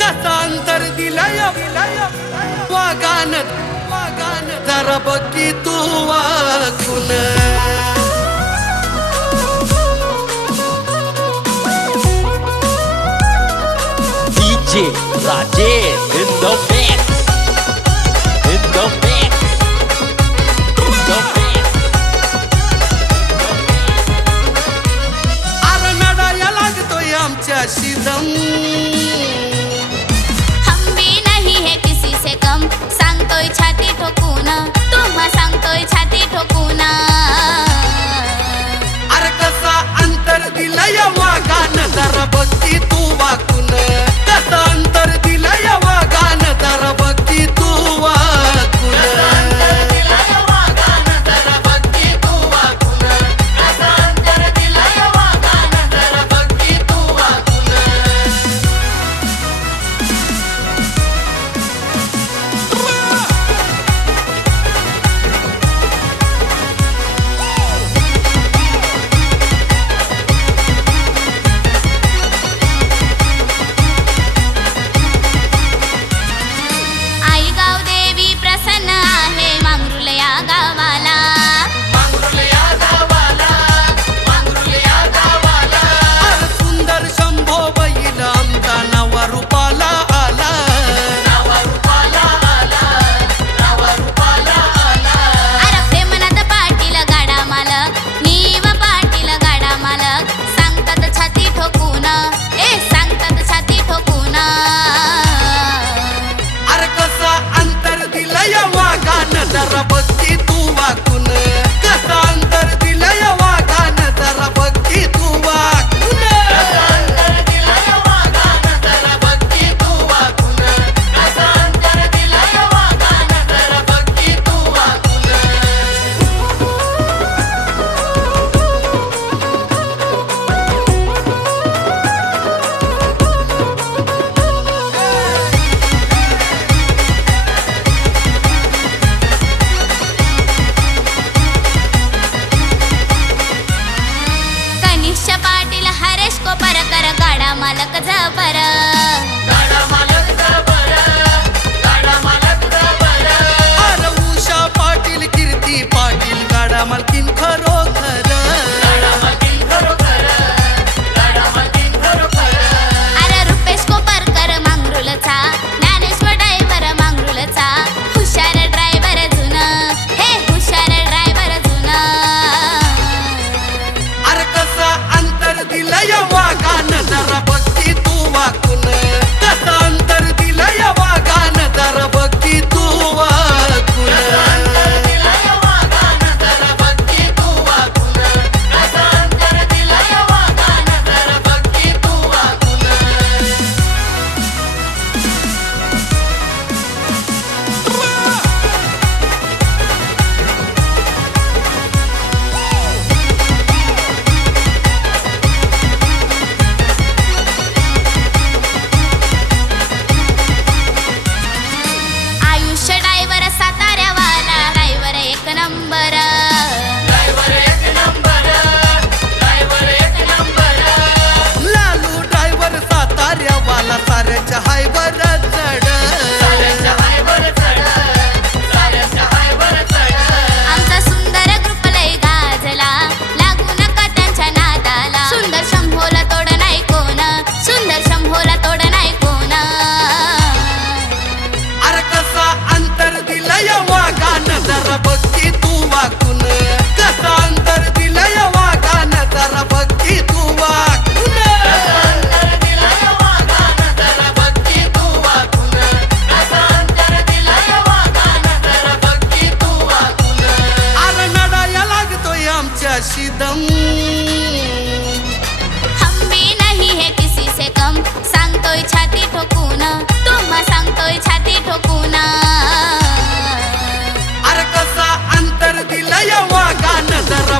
कसांतर दिलय वागानत वागानत दरबकी तू वागुन DJ Rajesh in the mix. In the mix. मालक जा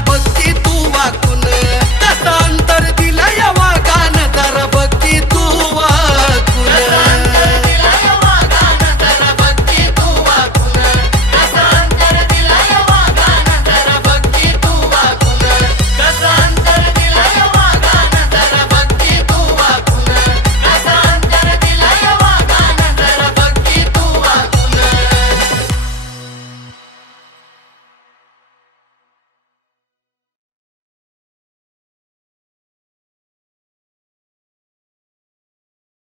but